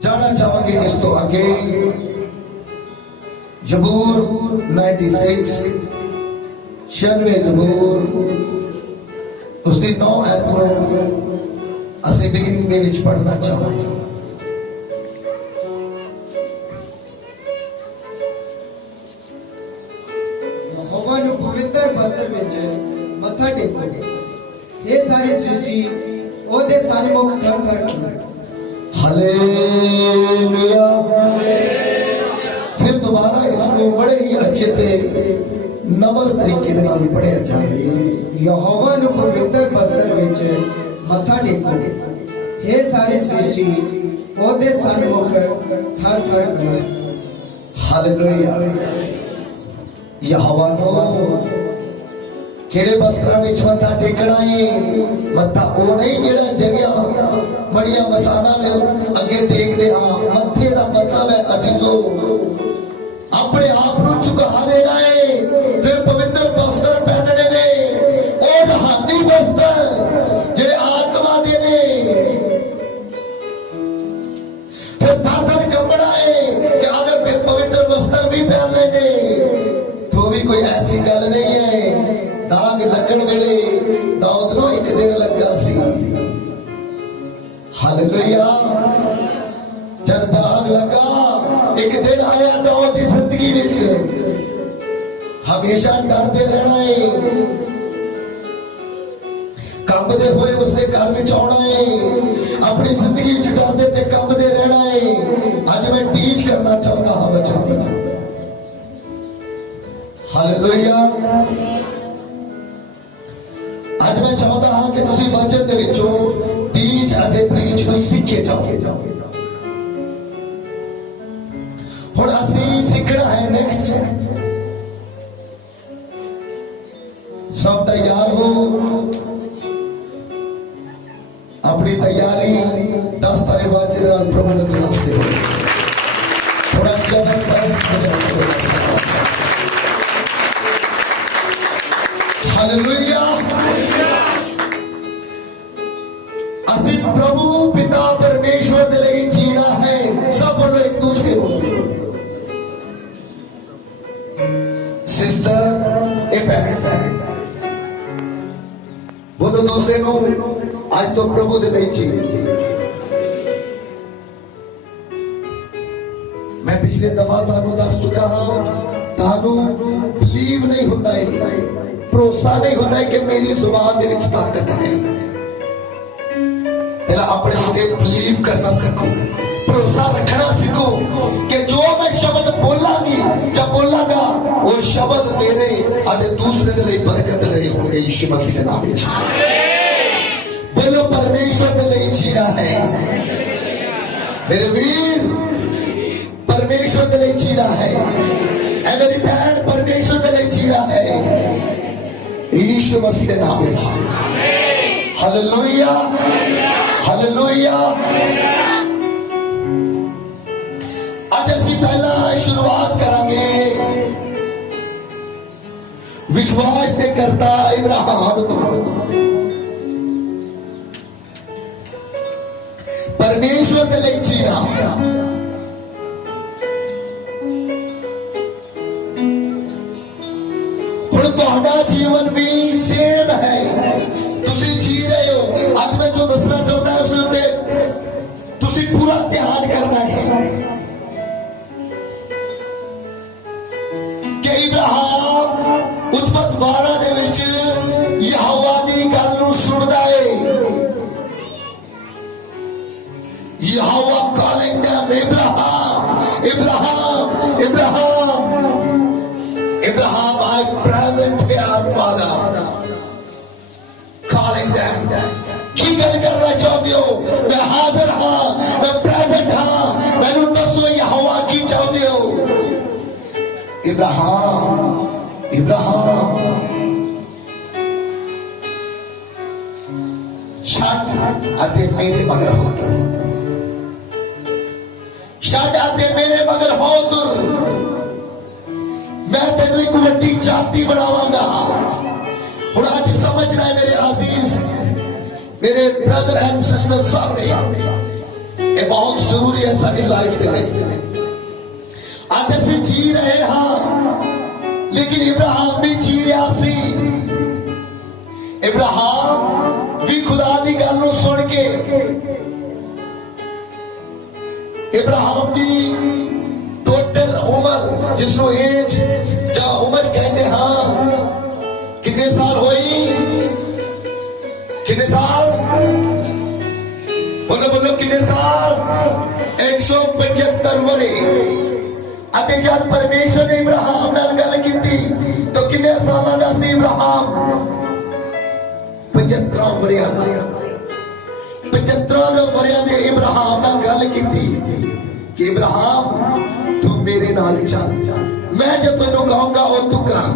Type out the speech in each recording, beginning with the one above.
जाना चाहोगे इस तो आगे जबूर 96 96 जबूर उसकी 9 आयत ਨੂੰ ਅਸੀਂ ਬਿਗਨਿੰਗ ਦੇ ਵਿੱਚ ਪੜ੍ਹਨਾ ਚਾਹਾਂਗੇ। यहोवा ਨੂੰ ਪਵਿੱਤਰ ਬਸਤਰ ਵਿੱਚ ਮੱਥਾ ਟੇਕੋ, ਇਹ ਸਾਰੀ ਸ੍ਰਿਸ਼ਟੀ ਉਹਦੇ ਸਨਮੁਖ ਥਰ ਥਰ ਕਰੋ। हालेलुया। फिर दोबारा इसको बड़े ही अच्छे ते नवल तरीके दे नाल पढ़िया जावे। यहोवा ਨੂੰ ਪਵਿੱਤਰ ਬਸਤਰ ਵਿੱਚ ਮੱਥਾ ਟੇਕੋ, ਇਹ ਸਾਰੀ ਸ੍ਰਿਸ਼ਟੀ ਉਹਦੇ ਸਨਮੁਖ ਥਰ ਥਰ ਕਰੋ। हालेलुया। यहोवा नो ਕਿਹੜੇ ਬਸਤਰਾਂ ਵਿੱਚ ਮੱਥਾ ਟੇਕਣਾ ਏ? ਮੱਥਾ ਉਹ ਨਹੀਂ ਜਿਹੜਾ ਜਗਿਆ ਬੜੀਆਂ ਮਸਾਨਾਂ ਨੇ ਅੱਗੇ ਟੇਕਦੇ ਆ। ਮੱਥੇ ਦਾ ਮਤਲਬ ਹੈ ਅਜੀਜ਼ੋ ਆਪਣੇ ਆਪ ਨੂੰ ਝੁਕਾ ਦੇਣਾ ਏ। ਫਿਰ ਪਵਿੱਤਰ ਬਸਤਰ ਪਹਿਨਣੇ ਨੇ, ਉਹ ਰੂਹਾਨੀ ਬਸਤਰ ਜਿਹੜੇ ਆਤਮਾ ਦੇ ਨੇ। ਫਿਰ ਥਰ-ਥਰ ਕੰਬਣਾ ਏ ਕਿ ਅਗਰ ਪਵਿੱਤਰ ਬਸਤਰ ਵੀ ਪਹਿਨ ਲੈਣੇ तो भी कोई ऐसी गल नहीं है। दाग लगन वेले दाऊद नु एक दिन लगा सी। हालेलुया। जब दाग लगा एक दिन आया दाऊद की जिंदगी विच हमेशा डरते रहना है, कंबदे हुए उसके घर में आना है, अपनी जिंदगी विच डरते ते कंबदे रहना है। अज मैं टीच करना चाहता हाँ वचन दी। हालेलुया। आज मैं चाहता हाँ कि तुसी वचन दे विचों टीच अते प्रीच नूं सीखे जाओ। हुण असीं सीखना है नेक्स्ट। सब तैयार हो? अपनी तैयारी 10 तारे वाजे दे नाल प्रभु ने दसदे हो। थोड़ा जबरदस्त बजाओ। हालेलुया। असीं प्रभु पिता परमेश्वर दे लई जीना है। सब बोलो एक दूसरे को। सिस्टर ए बहन बोलो दूसरे को, आज तो प्रभु दे लई जी। मैं पिछले दफा तानू दस चुका हाँ, तानू बिलीव नहीं होता है, भरोसा नहीं होता है कि मेरी जुबान दे विच ताकत है। पहला अपने उत्ते बिलीव करना सीखो, भरोसा रखना सीखो कि जो मैं शब्द बोलांगी जब बोलांगा वो शब्द मेरे अते दूसरे दे लई बरकत लई होंगे। यीशु मसीह के नाम में बोलो परमेश्वर दे लई जीना है मेरे वीर। परमेश्वर दे लई जीना है। ऐ मेरी बहन परमेश्वर दे लई जीना है यीशु मसीह के नाम में। हालेलुया। हालेलुया। आज असीं पहला शुरुआत करांगे विश्वास ते करता इब्राहिम तो। परमेश्वर दे लई जीना। तुहाडा जीवन भी सेम है, तुसी जी रहे हो। आज मैं जो दसना चाहता है उसके उत्ते तुसी पूरा ध्यान करना है कि इब्राहिम उत्पत्ति 12 दे विच यहोवा दी गल नूं सुनदा है। यहोवा कॉलिंग हिम इब्राहिम इब्राहिम इब्राहिम Abraham, I present here, Father, calling them. की गल करना चाहते हो? मैं हाजिर हाँ, मैं प्रेजेंट हाँ। मैनू दसो यहोवा की चाहते हो? इब्राहिम इब्राहिम छड़ अते मेरे मगर हो तुर। छड़ अते मेरे मगर हो तुर। मैं तेनू एक वड्डी जाति बनावांगा। हुण अज समझना है मेरे अजीज, मेरे ब्रदर एंड सिस्टर सामने ਇਹ ਬਹੁਤ ਜ਼ਰੂਰੀ ਹੈ ਸਾਡੀ ਲਾਈਫ ਦੇ ਲਈ। ਅੱਜ ਅਸੀਂ ਜੀ ਰਹੇ ਹਾਂ, ਲੇਕਿਨ ਇਬਰਾਹਿਮ ਵੀ ਜੀ ਰਿਹਾ ਸੀ। ਇਬਰਾਹਿਮ ਵੀ ਖੁਦਾ ਦੀ ਗੱਲ ਨੂੰ ਸੁਣ ਕੇ, ਇਬਰਾਹਿਮ ਦੀ ਟੋਟਲ ਉਮਰ, ਜਿਸ ਨੂੰ ਏਜ ਜਾਂ ਉਮਰ ਕਹਿੰਦੇ ਹਾਂ, ਕਿੰਨੇ ਸਾਲ ਹੋਈ? कितने साल? बोलो बोलो कितने साल? 175 वरे। अते जब परमेश्वर ने इब्राहिम नाल गल कीती तो कितने सालां दा सी इब्राहिम? 75 वरियां दा। 75 वरियां दे इब्राहिम नाल गल कीती कि इब्राहिम तू मेरे नाल चल, मैं जो तैनू कहूंगा वो तू कर।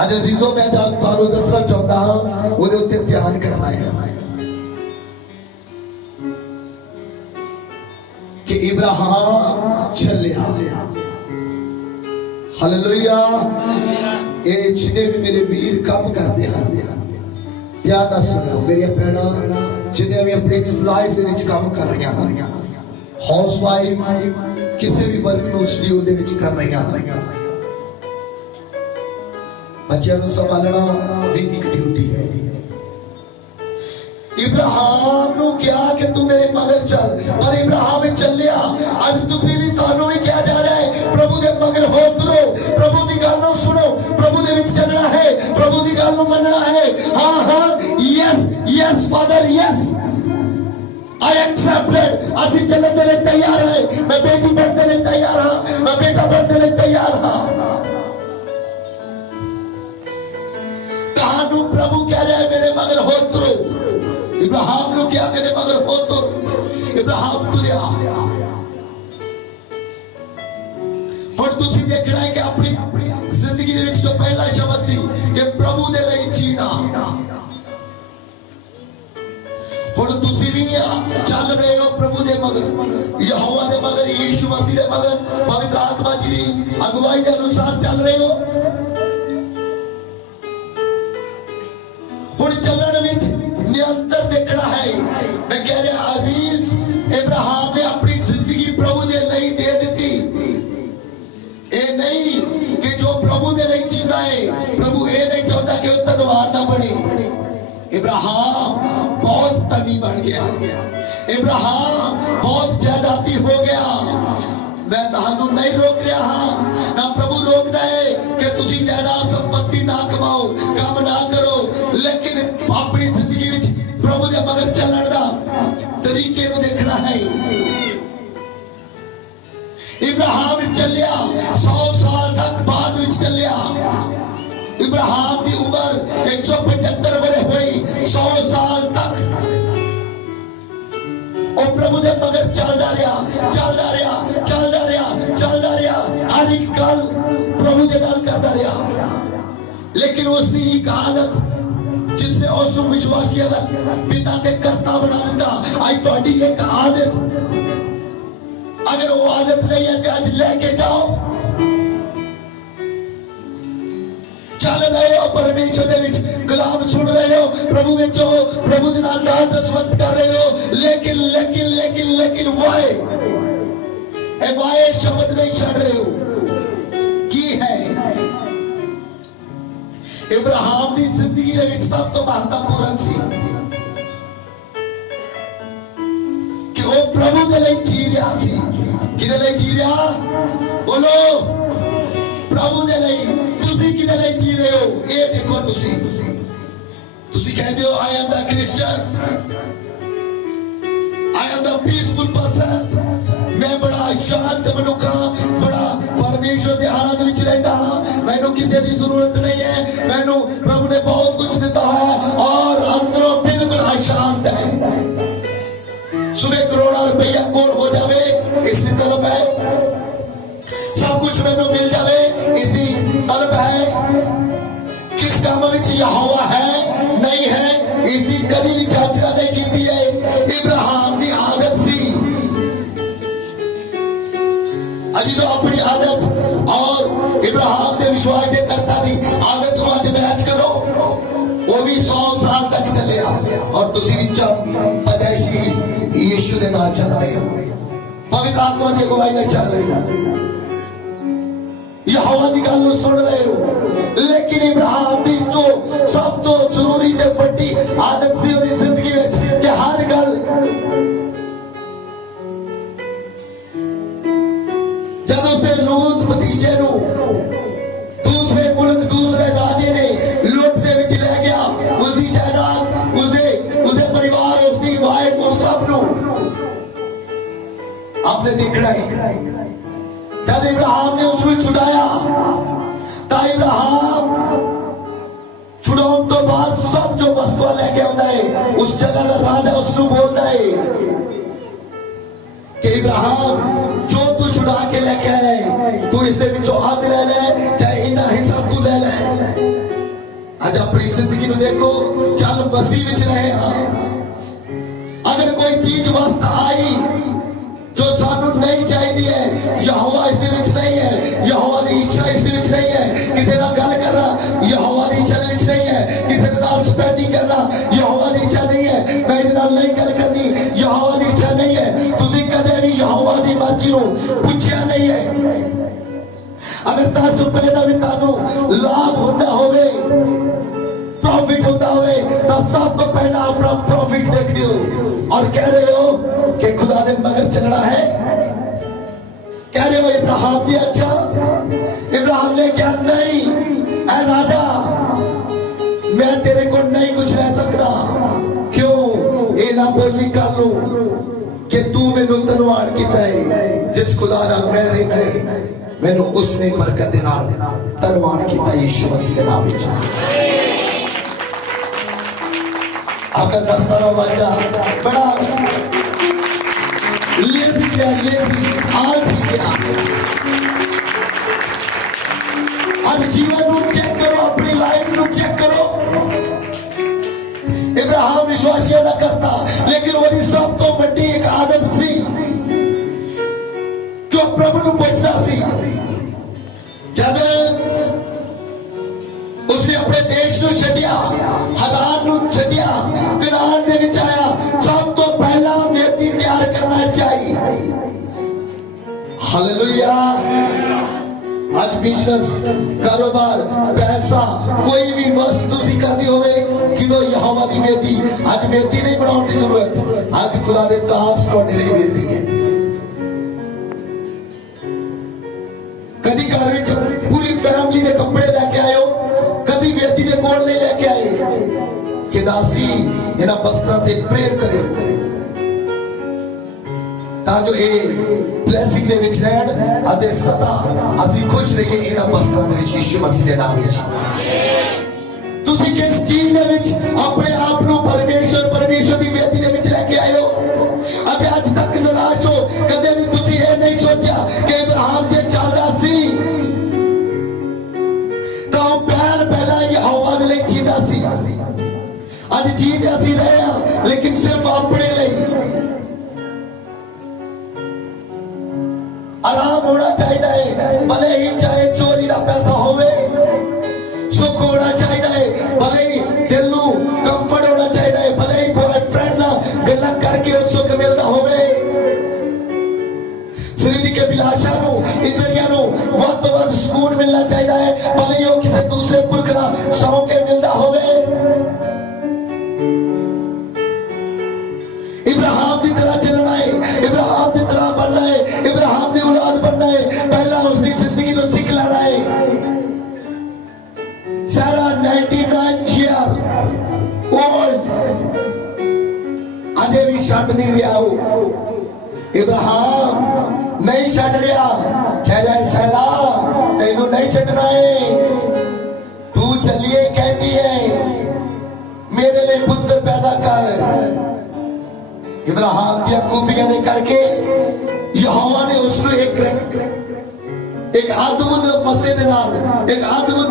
आज अजीजों मैं ਤੁਹਾਨੂੰ ਦੱਸਣਾ ਚਾਹੁੰਦਾ ਹਾਂ, ਉਹਦੇ ਉੱਤੇ ਧਿਆਨ ਕਰਨਾ ਹੈ ਕਿ ਇਬਰਾਹਿਮ ਚੱਲਿਆ। ਹਾਲੇਲੂਇਆ। ਇਹ ਜਿਹਨੇ ਵੀ ਮੇਰੇ ਵੀਰ ਕੰਮ ਕਰਦੇ ਹਨ, ਧਿਆਨ ਨਾਲ ਸੁਣੋ ਮੇਰੀਆਂ ਭੈਣਾਂ, ਜਿਹਨੇ ਵੀ ਆਪਣੀ ਲਾਈਫ ਦੇ ਵਿੱਚ ਕੰਮ ਕਰ ਰਹੀਆਂ ਹਨ, ਹਾਊਸ ਵਾਈਫ ਕਿਸੇ ਵੀ ਵਰਕ ਨੂੰ ਸ਼ਡਿਊਲ ਦੇ ਵਿੱਚ ਕਰ ਰਹੀਆਂ ਹਨ, बच्चों को संभालना भी एक ड्यूटी है। इब्राहिम नु क्या कि तू मेरे मगर चल, पर इब्राहिम चलिया। आज तुसी भी तानू भी क्या जा रहा है, प्रभु दे मगर हो तुरो, प्रभु दी गल नु सुनो, प्रभु दे विच चलना है, प्रभु दी गल नु मनना है। हां हां, yes yes father, yes I accepted। असी चलने के लिए तैयार है, मैं बेटी बनने के लिए तैयार हां, मैं बेटा बनने के लिए तैयार हां। प्रभु कह रहा है मेरे मगर हो तुरो। इब्राहिम ने क्या मेरे मगर हो तुर, इब्राहिम तुरिया। हुण तुसीं देखना है कि अपनी जिंदगी दे विच जो पहला शब्द सी कि प्रभु दे लई जीना, हुण तुसीं भी चल रहे हो प्रभु दे मगर, यहोवा दे मगर, यीशु मसीह दे मगर, पवित्र आत्मा जी दी अगुवाई दे अनुसार चल रहे हो। हुण चलन विच निरंतर देखना है। मैं कह रहा अजीज, इब्राहिम ने अपनी जिंदगी प्रभु दे लई दे दी। ये नहीं कि जो प्रभु दे लई जीना है, प्रभु ये नहीं चाहता कि वो धनवान ना बने। इब्राहिम बहुत धनी बन गया, इब्राहिम बहुत जायदादी हो गया। मैं तुहानू नहीं रोक रहा हाँ, ना प्रभु रोकता है कि तुसी जायदाद संपत्ति ना कमाओ, काम ना करो, लेकिन अपनी जिंदगी विच प्रभु दे मगर चलण दा तरीके नू देखना है। इब्राहिम चलिया 100 साल तक बाद विच चलिया। इब्राहिम दी उम्र 175 वरे हुई। 100 साल तक और प्रभु दे मगर चलदा रहा, चलदा रहा, चलदा रहा, चलदा रहा, हर एक गल प्रभु दे नाल करदा रहा। लेकिन उसकी एक आदत जिसने उस विश्वासियों का पिता के कर्ता बना दिता। आज तुहाडी एक आदत, अगर वो आदत नहीं है तो आज लेके जाओ। चल रहे हो परमेश्वर दे विच, कलाम सुन रहे हो, प्रभु विच हो, प्रभु दे नाल दान दसवंत कर रहे हो, लेकिन लेकिन लेकिन लेकिन वाए शब्द नहीं छड़ रहे हो। की है इब्राहिम की जिंदगी दे विच सब तो महत्वपूर्ण सी कि वो प्रभु दे लई जी रहा सी। किदे लई जी रहा? बोलो, प्रभु दे लई। तुसी किदे लई जी रहे हो? ये देखो, तुसी कहते हो I am the Christian, I am the peaceful person, मैं बड़ा शांत मनुख हाँ, बड़ा परमेश्वर के हालात विच रहता हाँ, मैनू किसी की जरूरत नहीं है, मैनू प्रभु ने बहुत कुछ दिता है और अंदरों बिल्कुल अशांत है। सुबह करोड़ों रुपया कोल हो जावे इसकी तलब है, सब कुछ मैनू मिल जावे इसकी तलब है। किस काम में यहोवा है नहीं है इसकी कभी भी चर्चा नहीं की है। इब्राहिम की आदत सी, अजी तो अपनी आदत और इब्राहिम के विश्वास के करता थी आदत को आज मैच करो, वो भी 100 साल तक चलिया और तुसी भी पैदाइशी नाल चल रहे हो, पवित्र आत्मा की अगुवाई नाल चल रहे हो, यहोवा की गल सुन रहे हो। लेकिन इब्राहिम की जो सब तो जरूरी ते वड्डी आदत सी उसकी जिंदगी में कि हर गल जब उसने लूत भतीजे नू दूसरे मुल्क दूसरे राजे ने लुट दे विच ले गया, उसकी जायदाद उसके परिवार उसकी वाइफ वो सब नू आपने देखना है। जब इब्राहिम ने उसको छुड़ाया तो इब्राहिम छुड़ाने तो बाद सब जो वस्तुआ लेके आता है उस जगह का राजा उसको बोलता है कि इब्राहिम जो तू छुड़ा के लेके आए तू इसके विचों आध ले ले, चाहे इना हिस्सा तू ले ले। आज अपनी जिंदगी में देखो, चल मसीह विच रहे हाँ, अगर कोई चीज वस्त आई जो सानू नहीं चाहिए है, यहोवा इसके विच नहीं है, यहोवा की इच्छा इसके विच नहीं है, किसी नाल गल करना यहोवा की इच्छा दे विच नहीं है, किसी नाल स्पेंडिंग करना यहोवा की इच्छा नहीं है, मैं इस नाल नहीं गल करनी यहोवा की इच्छा नहीं है, तुसी कदे भी यहोवा की मर्जी नू पूछया नहीं है। अगर 10 रुपए का भी तानू लाभ होता होवे, प्रॉफिट होता हुए तब सब तो पहला अपना प्रॉफिट देख दियो और कह रहे हो कि खुदा ने मगर चलना है। कह रहे हो इब्राहिम ने अच्छा, इब्राहिम ने क्या नहीं, ऐ राजा मैं तेरे को नहीं कुछ रह सकता, क्यों ये ना बोली कर लू कि तू मैनू धनवान किया है, जिस खुदा ना मैं रहता है मैनू उसने बरकत दे नाल धनवान किया, यीशु मसीह के नाम में। आपका दस्ताना वाजा बड़ा लेजी आलसी गया। आज जीवन नू चेक करो, अपनी लाइफ नू चेक करो। इब्राहिम विश्वासिया ना करता, लेकिन वो सब तो बड़ी एक आदत सी क्यों प्रभु नू पूछता सी। जब उसने अपने देश नू छड्या, हरान नू छड्या, कनान दे विच आया, सब तो पहला व्यक्ति तैयार करना चाहिए। हालेलुया। आज बिजनेस, कारोबार, पैसा, कोई भी वस्तु तुसी करनी होवे किदो यहोवा दी वेदी, आज वेदी नहीं बनाने की जरूरत, आज खुदा दे दास तुहाडे लई वेदी है। कदी घर विच पूरी फैमिली दे कपड़े लेके आयो, कदी वेदी दे कोल ले लेके आए कि दासी इन्हां वस्त्रां ते प्रेयर करे ताजो ए ब्लेसिंग दे विच रहन अते सदा असीं खुश रहिए इन्हां वस्त्रां दे विच, यीशु मसीह दे नाम विच। तुसीं किस चीज दे विच अपने आप नू परमेश्वर दी वेदी दे विच लेके आयो अते अज तक निराश हो, कदे भी तुसीं ए नहीं सोचा कि इब्राहिम जे चलदा सी तां पहला यहोवा दे लई जींदा सी। अज जीत असीं रहे हां लेकिन सिर्फ अपने लिए। आराम होना चाहिए, भले ही चाहे चोरी का पैसा होवे, सुख होना चाहिए, भले ही दिल नू कंफर्ट होना चाहिए, भले ही बॉयफ्रेंड ना गल्लां करके उस सुख मिलता होवे, शरीर के अभिलाषा नू इंद्रियां नू वध तो वध सुकून मिलना चाहिए, भले ही वो किसी दूसरे पुरख ना सौ के मिलता होवे। इब्राहिम की तरह चलना है, इब्राहिम की तरह बनना है, इब्राहिम की औलाद बनना है, पहला उसकी जिंदगी को सीख लेना है। सारा 99 ईयर ओल्ड अजे भी छड़ नहीं रहा हो, इब्राहिम नहीं छड़ रहा, कह रहा है सारा तेनू नहीं छड़ना है, तू चलिए कहती है मेरे लिए पुत्र पैदा कर। इब्राहिम की खूबियां ने करके यहोवा ने उसको एक अद्भुत मसे दे नाल, एक अद्भुत